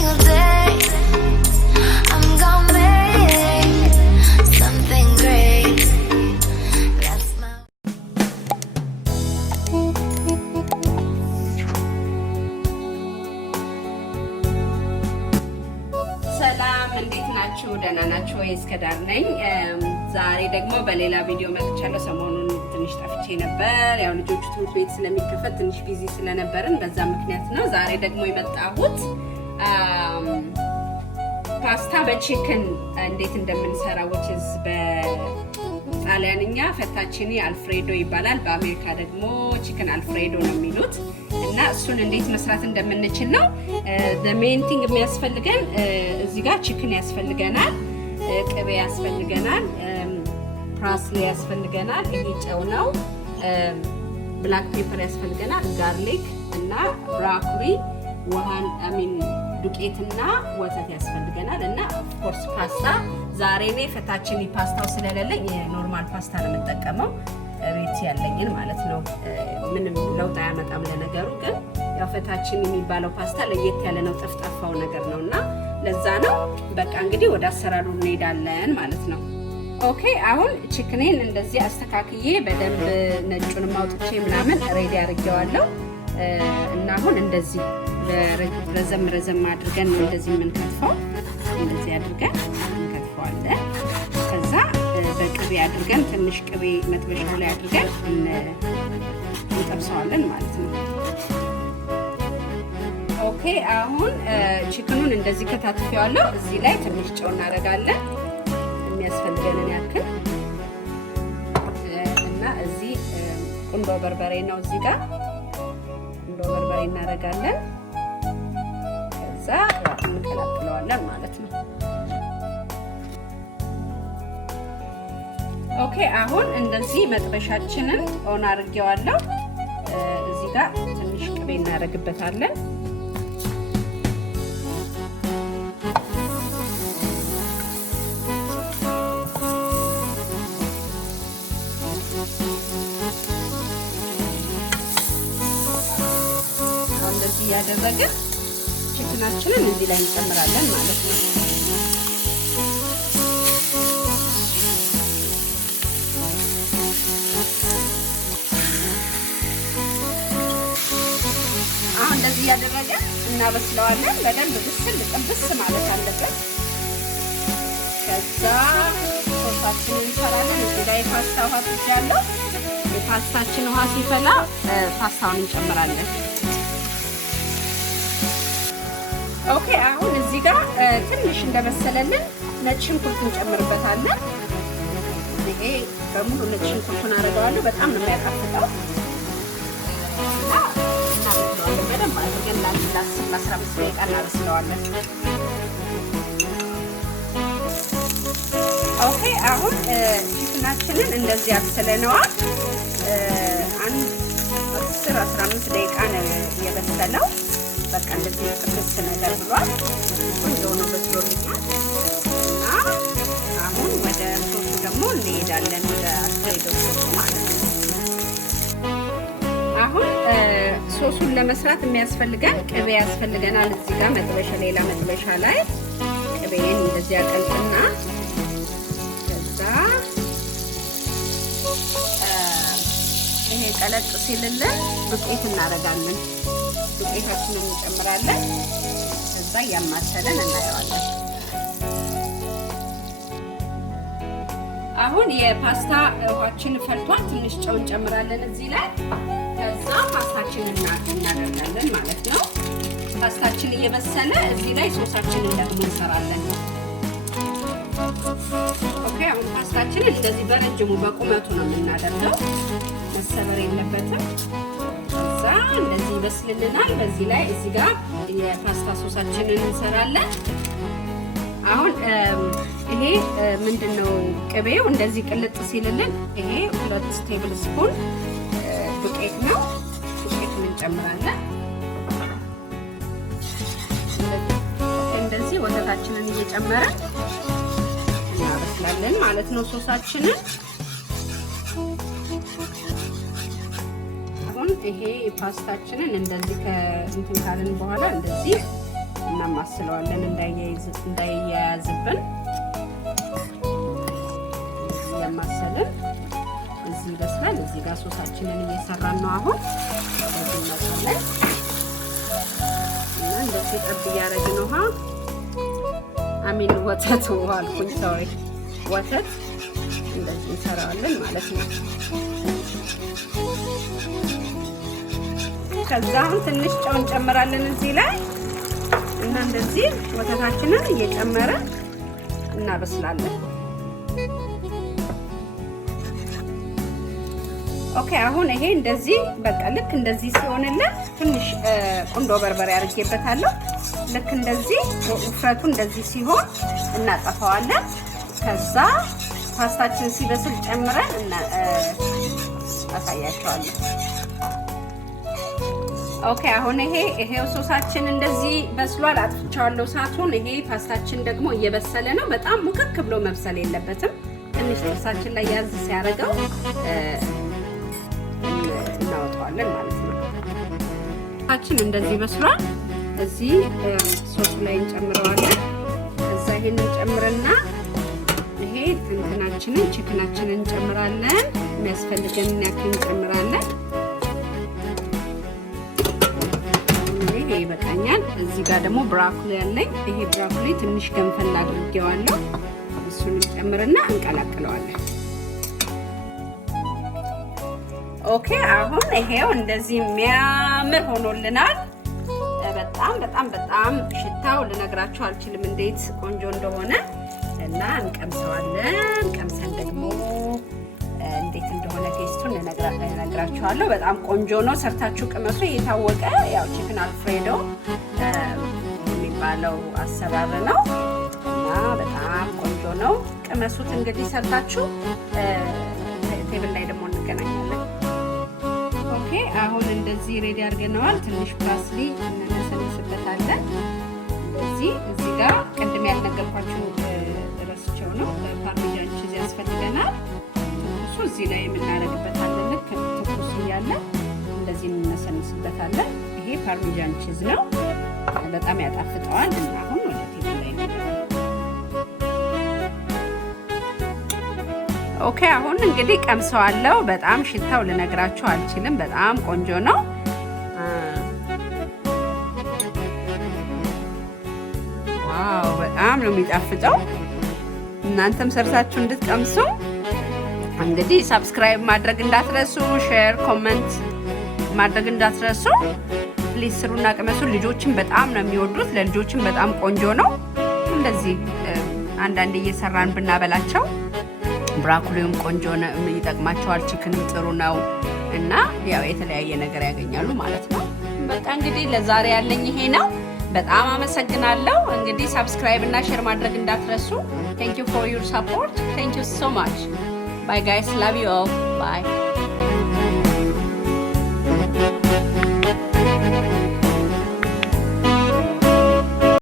single day. I'm gonna make something great. That's my ሰላም እንዴት ናችሁ? ደህና ናችሁ ወይ? እስከ ዳር ነኝ። ዛሬ ደግሞ በሌላ ቪዲዮ መጥቻለሁ። ሰሞኑን ትንሽ ጠፍቼ ነበር። ያው ልጆቹ ትምህርት ቤት ስለሚከፈት ትንሽ ቢዚ ስለነበርን በዛ ምክንያት ነው። ዛሬ ደግሞ የመጣሁት ፓስታ በቺክን እንዴት እንደምንሰራ which is በጣሊያንኛ ፈታቺኒ አልፍሬዶ ይባላል። በአሜሪካ ደግሞ ቺክን አልፍሬዶ ነው የሚሉት እና እሱን እንዴት መስራት እንደምንችል ነው። the main thing የሚያስፈልገን እዚህ ጋር ቺክን ያስፈልገናል፣ ቅቤ ያስፈልገናል፣ ፓርስሊ ያስፈልገናል፣ ይሄ ጨው ነው፣ ብላክ ፔፐር ያስፈልገናል፣ ጋርሊክ እና ብሮኮሊ፣ ውሃን ዱቄትና ወተት ያስፈልገናል እና ኦፍ ኮርስ ፓስታ ዛሬ ነው ፈታቺኒ ፓስታው ስለሌለኝ የኖርማል ፓስታ ነው የምጠቀመው ቤት ያለኝን ማለት ነው። ምንም ለውጥ አያመጣም ለነገሩ፣ ግን ያው ፈታቺኒ የሚባለው ፓስታ ለየት ያለ ነው፣ ጠፍጣፋው ነገር ነውና ለዛ ነው። በቃ እንግዲህ ወደ አሰራሩ እንሄዳለን ማለት ነው። ኦኬ አሁን ቺክኔን እንደዚህ አስተካክዬ በደንብ ነጩን ማውጥቼ ምናምን ሬዲ አድርጌዋለሁ እና አሁን እንደዚህ ረዘም አድርገን ነው እንደዚህ የምንከትፈው። እንደዚህ አድርገን እንከትፈዋለን። ከዛ በቅቤ አድርገን ትንሽ ቅቤ መጥበሻው ላይ አድርገን እንጠብሰዋለን ማለት ነው። ኦኬ አሁን ቺክኑን እንደዚህ ከታትፌዋለሁ። እዚህ ላይ ትንሽ ጨው እናደርጋለን የሚያስፈልገንን ያክል እና እዚህ ቁንዶ በርበሬ ነው እዚህ ጋር ቁንዶ በርበሬ እናደርጋለን። ከዛ እንቀላቅለዋለን ማለት ነው። ኦኬ አሁን እንደዚህ መጥበሻችንን ኦን አድርጌዋለሁ። እዚህ ጋር ትንሽ ቅቤ እናደርግበታለን። እንደዚህ ያደረግን ቺክናችንን እዚህ ላይ እንጨምራለን ማለት ነው። አሁን እንደዚህ ያደረግን እናበስለዋለን። በደንብ ብስል ጥብስ ማለት አለበት። ከዛ ሶሳችንን እንሰራለን። እዚህ ላይ ፓስታ ውሃ ትጃለሁ። የፓስታችን ውሃ ሲፈላ ፓስታውን እንጨምራለን። ኦኬ አሁን እዚህ ጋር ትንሽ እንደበሰለልን ነጭ ሽንኩርት እንጨምርበታለን። ይሄ በሙሉ ነጭ ሽንኩርቱን አደርገዋለሁ። በጣም ነው የሚያጣፍጠው እና እናበስለዋለን በደንብ አድርገን ለ10-15 ደቂቃ እናበስለዋለን። ኦኬ አሁን ቺክናችንን እንደዚህ አብስለነዋል። 10-15 ደቂቃ ነው የበሰለው። በቃ እንደዚህ ጥብስ ነገር ብሏል። ቆንጆ ነው በስሎልኛል እና አሁን ወደ ሶሱ ደግሞ እንሄዳለን። ወደ አልፍሬዶ ሶሱ ማለት ነው። አሁን ሶሱን ለመስራት የሚያስፈልገን ቅቤ ያስፈልገናል። እዚህ ጋር ሌላ መጥበሻ ላይ ቅቤን እንደዚህ አቀልጥና ከዛ ይሄ ቀለጥ ሲልልን ዱቄት እናደርጋለን። ዱቄታችንን እንጨምራለን። ከዛ ያማሰለን እናየዋለን። አሁን የፓስታ ውሃችን ፈልቷል። ትንሽ ጨው እንጨምራለን እዚህ ላይ። ከዛ ፓስታችንን እናደርጋለን ማለት ነው። ፓስታችን እየበሰለ እዚህ ላይ ሶሳችንን ደግሞ እንሰራለን። ኦኬ አሁን ፓስታችንን እንደዚህ በረጅሙ በቁመቱ ነው የምናደርገው፣ መሰበር የለበትም። ከዛ እንደዚህ ይበስልልናል። በዚህ ላይ እዚህ ጋር የፓስታ ሶሳችንን እንሰራለን። አሁን ይሄ ምንድነው ቅቤው እንደዚህ ቅልጥ ሲልልን ይሄ 2 ቴብል ስፑን ዱቄት ነው። ዱቄቱን እንጨምራለን። እንደዚህ ወተታችንን እየጨመረን እናበስላለን ማለት ነው ሶሳችንን። አሁን ይሄ ፓስታችንን እንደዚህ ከእንትን ካልን በኋላ እንደዚህ እናማስለዋለን እንዳይያያዝብን ያማሰልን እዚህ ይበስላል። እዚህ ጋር ሶሳችንን እየሰራን ነው አሁን እንደዚህ እናደርጋለን እና እንደዚህ ጠብ እያደረግን ውሃ ወተት አልኩኝ ሶሪ ወተት እንደዚህ እንሰራዋለን ማለት ነው። ከዛ አሁን ትንሽ ጨው እንጨምራለን እዚህ ላይ እና እንደዚህ ወተታችንን እየጨመረን እናበስላለን። ኦኬ አሁን ይሄ እንደዚህ በቃ ልክ እንደዚህ ሲሆንልን ትንሽ ቁንዶ በርበሬ አድርጌበታለሁ። ልክ እንደዚህ ውፍረቱ እንደዚህ ሲሆን እናጠፋዋለን። ከዛ ፓስታችን ሲበስል ጨምረን አሳያቸዋለሁ። ኦኬ አሁን ይሄው ሶሳችን እንደዚህ በስሏል። አጥፍቻለሁ እሳቱን። ይሄ ፓስታችን ደግሞ እየበሰለ ነው። በጣም ሙክክ ብሎ መብሰል የለበትም። ትንሽ ጥርሳችን ላይ ያዝ ሲያደርገው እናወጣዋለን ማለት ነው። ፓስታችን እንደዚህ በስሏል። እዚህ ሶስ ላይ እንጨምረዋለን። ከዛ ይሄንን ጨምረና ይሄ እንትናችንን ቺክናችንን እንጨምራለን። የሚያስፈልገንን ያክል እንጨምራለን። ይሄ ይበቃኛል። እዚህ ጋር ደግሞ ብራኮሊ ያለኝ ይሄ ብራኮሊ ትንሽ ገንፈል አድርጌዋለሁ። እሱን እንጨምርና እንቀላቅለዋለን። ኦኬ አሁን ይሄው እንደዚህ የሚያምር ሆኖልናል። በጣም በጣም በጣም ሽታው ልነግራችሁ አልችልም እንዴት ቆንጆ እንደሆነ እና እንቀምሰዋለን። ቀምሰን ደግሞ እንዴት እንደሆነ ቴስቱን እነግራችኋለሁ። በጣም ቆንጆ ነው። ሰርታችሁ ቅመሱ። የታወቀ ያው ቺክን አልፍሬዶ የሚባለው አሰራር ነው እና በጣም ቆንጆ ነው። ቅመሱት እንግዲህ ሰርታችሁ። ቴብል ላይ ደግሞ እንገናኛለን። ኦኬ አሁን እንደዚህ ሬዲ አድርገነዋል። ትንሽ ፓርስሊ እንነሰንስበታለን። እዚህ ጋር ቅድም ያልነገርኳችሁ ረስቸው ነው። ፓርሜዛን ቺዝ ያስፈልገናል። እሱ እዚህ ላይ የምናደርግበታለን። ልክ ትኩስ እያለ እንደዚህ እንነሰንስበታለን። ይሄ ፓርሜዛን ቺዝ ነው። በጣም ያጣፍጠዋል እና አሁን ወደ ቴብል ላይ እንገናኛለን። ኦኬ አሁን እንግዲህ ቀምሰዋለሁ። በጣም ሽታው ልነግራችሁ አልችልም። በጣም ቆንጆ ነው። ዋው በጣም ነው የሚጣፍጠው። እናንተም ሰርታችሁ እንድትቀምሱ እንግዲህ ሰብስክራይብ ማድረግ እንዳትረሱ፣ ሼር ኮሜንት ማድረግ እንዳትረሱ። ፕሊዝ ስሩና ቅመሱ። ልጆችን በጣም ነው የሚወዱት። ለልጆችን በጣም ቆንጆ ነው። እንደዚህ አንዳንዴ እየሰራን ብናበላቸው ብራኮሊውም ቆንጆ ነው፣ ይጠቅማቸዋል። ቺክንም ጥሩ ነው እና ያው የተለያየ ነገር ያገኛሉ ማለት ነው። በቃ እንግዲህ ለዛሬ ያለኝ ይሄ ነው። በጣም አመሰግናለሁ። እንግዲህ ሰብስክራይብ እና ሼር ማድረግ እንዳትረሱ። Thank you for your support. Thank you so much. Bye guys. Love you all. Bye.